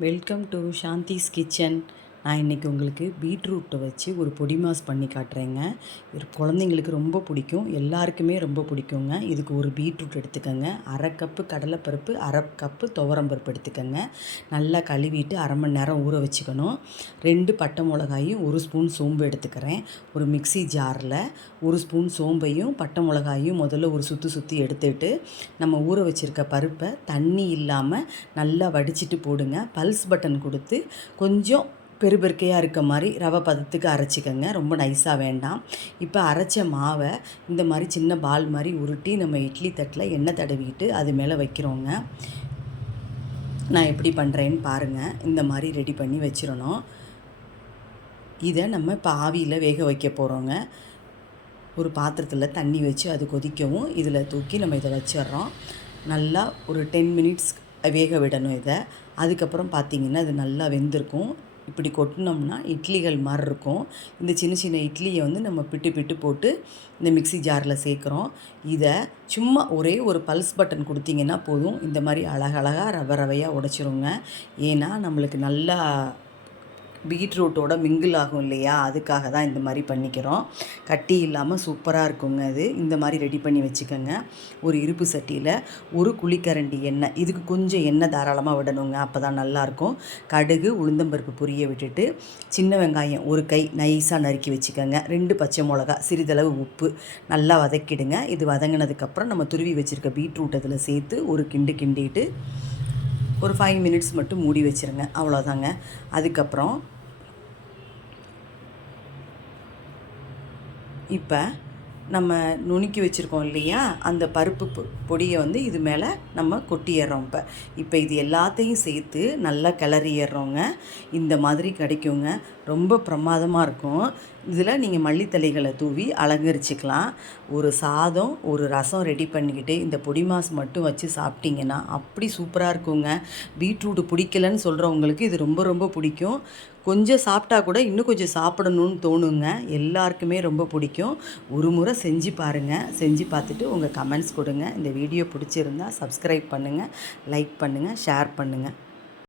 Welcome to Shanthi's kitchen நான் இன்றைக்கி உங்களுக்கு பீட்ரூட்டை வச்சு ஒரு பொடி மாஸ் பண்ணி காட்டுறேங்க. இது குழந்தைங்களுக்கு ரொம்ப பிடிக்கும். எல்லாருக்குமே ரொம்ப பிடிக்குங்க. இதுக்கு ஒரு பீட்ரூட் எடுத்துக்கோங்க. அரை கப்பு கடலைப்பருப்பு அரை கப்பு துவரம்பருப்பு எடுத்துக்கோங்க. நல்லா கழுவிட்டு அரை மணி நேரம் ஊற வச்சுக்கணும். ரெண்டு பட்டை மிளகாயும் ஒரு ஸ்பூன் சோம்பு எடுத்துக்கிறேன். ஒரு மிக்ஸி ஜாரில் ஒரு ஸ்பூன் சோம்பையும் பட்டை மிளகாயும் முதல்ல ஒரு சுற்றி சுற்றி எடுத்துட்டு நம்ம ஊற வச்சுருக்க பருப்பை தண்ணி இல்லாமல் நல்லா வடிச்சிட்டு போடுங்க. பல்ஸ் பட்டன் கொடுத்து கொஞ்சம் பெருபெருக்கையாக இருக்க மாதிரி ரவை பதத்துக்கு அரைச்சிக்கோங்க. ரொம்ப நைஸாக வேண்டாம். இப்போ அரைச்ச மாவை இந்த மாதிரி சின்ன பால் மாதிரி உருட்டி நம்ம இட்லி தட்டில் எண்ணெய் தடவிட்டு அது மேலே வைக்கிறோங்க. நான் எப்படி பண்ணுறேன்னு பாருங்கள் இந்த மாதிரி ரெடி பண்ணி வச்சிடணும். இதை நம்ம இப்போ ஆவியில் வேக வைக்க போகிறோங்க ஒரு பாத்திரத்தில் தண்ணி வச்சு அது கொதிக்கவும் இதில் தூக்கி நம்ம இதை வச்சிடுறோம். நல்லா ஒரு டென் மினிட்ஸ் வேக விடணும் இதை. அதுக்கப்புறம் பார்த்திங்கன்னா அது நல்லா வெந்திருக்கும். இப்படி கொட்டினோம்னா இட்லிகள் மாதிரி இருக்கும். இந்த சின்ன சின்ன இட்லியை வந்து நம்ம பிட்டு பிட்டு போட்டு இந்த மிக்ஸி ஜாரில் சேர்க்குறோம். இதை சும்மா ஒரே ஒரு பல்ஸ் பட்டன் கொடுத்தீங்கன்னா போதும். இந்த மாதிரி அழகழகாக ரவை ரவையாக உடச்சிருங்க. ஏன்னா நம்மளுக்கு நல்லா பீட்ரூட்டோட மிங்கிள் ஆகும் இல்லையா? அதுக்காக தான் இந்த மாதிரி பண்ணிக்கிறோம். கட்டி இல்லாமல் சூப்பராக இருக்குங்க அது. இந்த மாதிரி ரெடி பண்ணி வச்சுக்கோங்க. ஒரு இருப்பு சட்டியில் ஒரு குழிக்கரண்டி எண்ணெய். இதுக்கு கொஞ்சம் எண்ணெய் தாராளமாக விடணுங்க. அப்போ தான் நல்லாயிருக்கும். கடுகு உளுந்தம்பருப்பு பொரிய விட்டுட்டு சின்ன வெங்காயம் ஒரு கை நைஸாக நறுக்கி வச்சுக்கோங்க. ரெண்டு பச்சை மிளகா சிறிதளவு உப்பு. நல்லா வதக்கிடுங்க. இது வதங்கினதுக்கப்புறம் நம்ம துருவி வச்சுருக்க பீட்ரூட் அதில் சேர்த்து ஒரு கிண்டு கிண்டிட்டு ஒரு ஃபைவ் மினிட்ஸ் மட்டும் மூடி வச்சுருங்க. அவ்வளோதாங்க அதுக்கப்புறம் இப்போ நம்ம நுணுக்கி வச்சுருக்கோம் இல்லையா? அந்த பருப்பு பொ பொடியை வந்து இது மேலே நம்ம கொட்டிடுறோம் இப்போ. இப்போ இது எல்லாத்தையும் சேர்த்து நல்லா கிளறிடுறோங்க இந்த மாதிரி கிடைக்குங்க. ரொம்ப பிரமாதமாக இருக்கும். இதில் நீங்கள் மல்லித்தலைகளை தூவி அலங்கரிச்சிக்கலாம். ஒரு சாதம் ஒரு ரசம் ரெடி பண்ணிக்கிட்டு இந்த பொடி மாஸ் மட்டும் வச்சு சாப்பிட்டிங்கன்னா அப்படி சூப்பராக இருக்குங்க. பீட்ரூட் பிடிக்கலன்னு சொல்கிறவங்களுக்கு இது ரொம்ப ரொம்ப பிடிக்கும். கொஞ்சம் சாப்பிட்டா கூட இன்னும் கொஞ்சம் சாப்பிடணும்னு தோணுங்க. எல்லாருக்குமே ரொம்ப பிடிக்கும். ஒரு முறை செஞ்சு பாருங்கள் செஞ்சு பார்த்துட்டு உங்கள் கமெண்ட்ஸ் கொடுங்க. இந்த வீடியோ பிடிச்சிருந்தா சப்ஸ்கிரைப் பண்ணுங்கள் லைக் பண்ணுங்கள் ஷேர் பண்ணுங்கள்